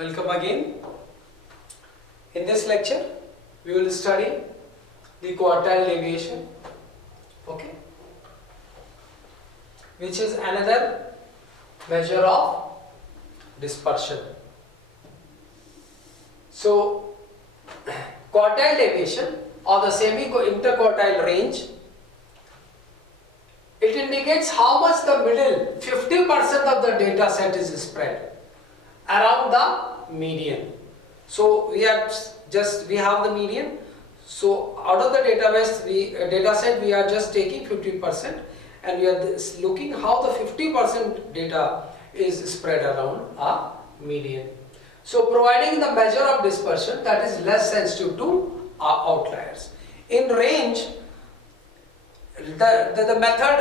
Welcome again. In this lecture, we will study the quartile deviation, okay, which is another measure of dispersion. So, quartile deviation or the semi-interquartile range, it indicates how much the middle 50% of the data set is spread around the median. So we have the median. So out of the data set we are just taking 50% and we are looking how the 50% data is spread around a median. So providing the measure of dispersion that is less sensitive to outliers. In range, the method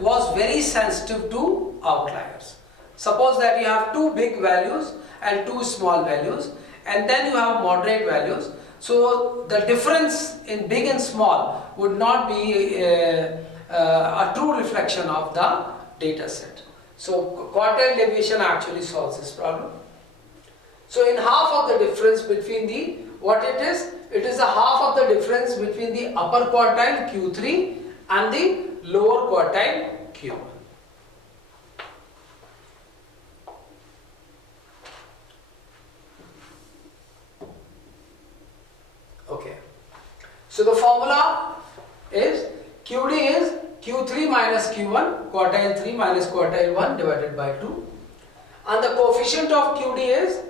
was very sensitive to outliers. Suppose that you have two big values and two small values, and then you have moderate values. So the difference in big and small would not be a true reflection of the data set. So quartile deviation actually solves this problem. So in half of the difference between it is a half of the difference between the upper quartile Q3 and the lower quartile Q1. Okay. So the formula is QD is Q3 minus Q1, quartile 3 minus quartile 1 divided by 2. And the coefficient of QD is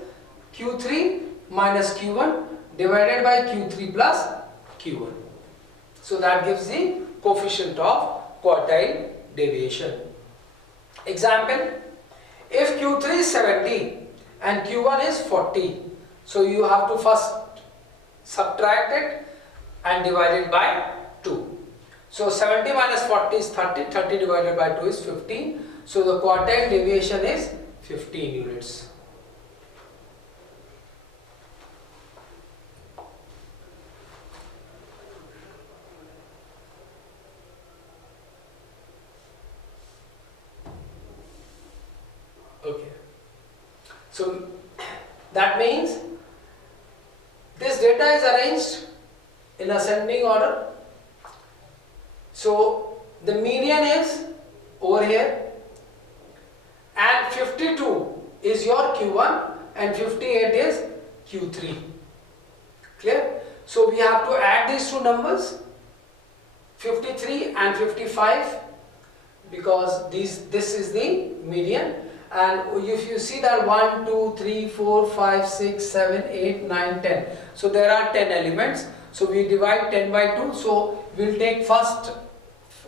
Q3 minus Q1 divided by Q3 plus Q1. So that gives the coefficient of quartile deviation. Example, if Q3 is 70 and Q1 is 40, so you have to first subtract it and divide it by 2. So 70 minus 40 is 30, 30 divided by 2 is 15. So the quartile deviation is 15 units. Okay. So that means this data is arranged in ascending order. So the median is over here and 52 is your Q1 and 58 is Q3. Clear? So we have to add these two numbers, 53 and 55, because this is the median. And if you see that 1, 2, 3, 4, 5, 6, 7, 8, 9, 10. So there are 10 elements. So we divide 10 by 2. So we'll take first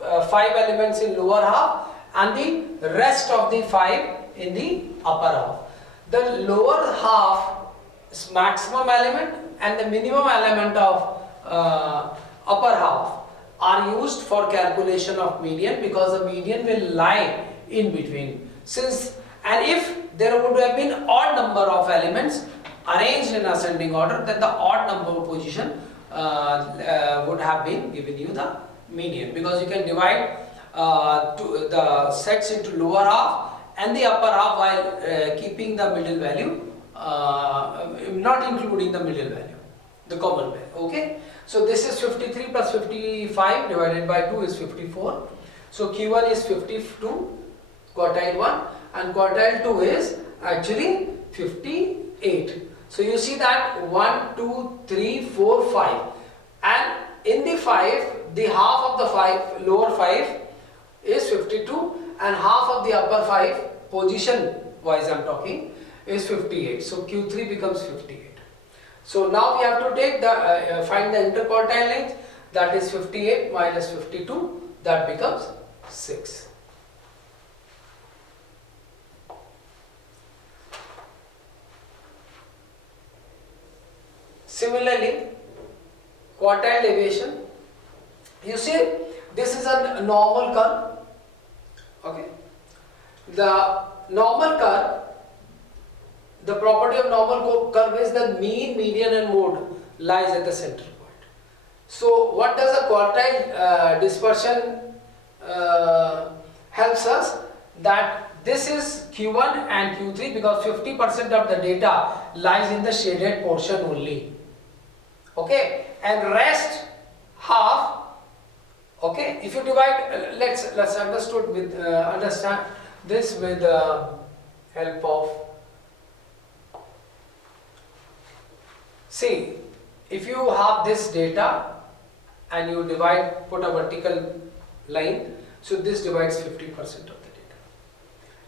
5 elements in lower half and the rest of the 5 in the upper half. The lower half is maximum element and the minimum element of upper half are used for calculation of median, because the median will lie in between. And if there would have been odd number of elements arranged in ascending order, then the odd number position would have been given you the median, because you can divide the sets into lower half and the upper half while keeping the middle value, not including the middle value, the common value. Okay. So this is 53 plus 55 divided by 2 is 54. So Q1 is 52, quartile 1. And quartile 2 is actually 58. So you see that 1, 2, 3, 4, 5. And in the 5, the half of the lower 5 is 52 and half of the upper 5, position wise I am talking, is 58. So Q3 becomes 58. So now we have to find the interquartile range, that is 58 minus 52, that becomes 6. Similarly, quartile deviation, you see this is a normal curve. Okay. The normal curve, the property of normal curve is that mean, median and mode lies at the center point. So what does a quartile dispersion helps us? That this is Q1 and Q3 because 50% of the data lies in the shaded portion only. Okay, and rest half. Okay, if you divide, let's understand this with the help of, see, if you have this data and you divide, put a vertical line, so this divides 50% of the data.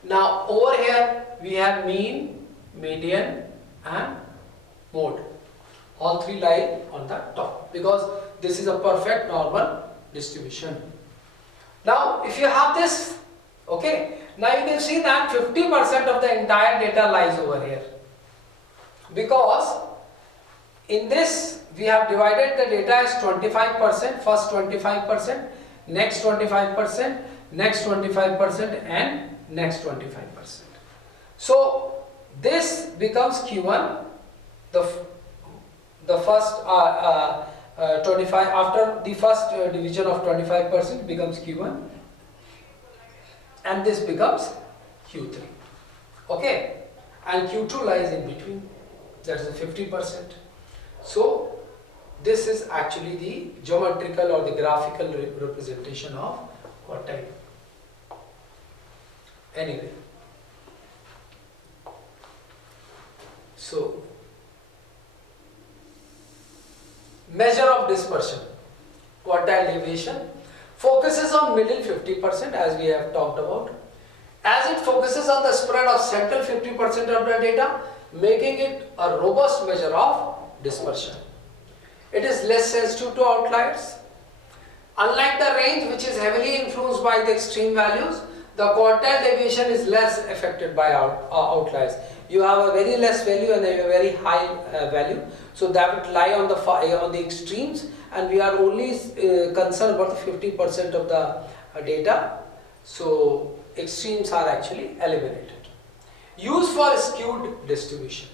Now over here we have mean, median and mode. All three lie on the top because this is a perfect normal distribution. Now if you have this, okay, now you can see that 50% of the entire data lies over here because in this we have divided the data as 25%, first 25%, next 25%, next 25% and next 25%. So this becomes Q1, the first 25, after the first division of 25% becomes Q1 and this becomes Q3. Okay, and Q2 lies in between, that is 50%. So this is actually the geometrical or the graphical representation of quartile. Anyway, so measure of dispersion, quartile deviation focuses on middle 50% as we have talked about, as it focuses on the spread of central 50% of the data, making it a robust measure of dispersion. It is less sensitive to outliers. Unlike the range, which is heavily influenced by the extreme values, the quartile deviation is less affected by outliers. You have a very less value and a very high value, so that would lie on the extremes, and we are only concerned about the 50% of the data. So extremes are actually eliminated. Used for skewed distribution.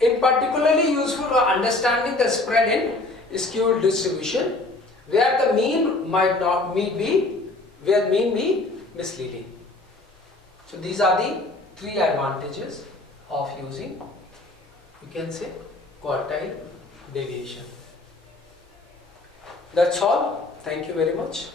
In particularly useful for understanding the spread in skewed distribution, where the mean might not be, where mean be misleading. So these are the three advantages of using, you can say, quartile deviation. That's all. Thank you very much.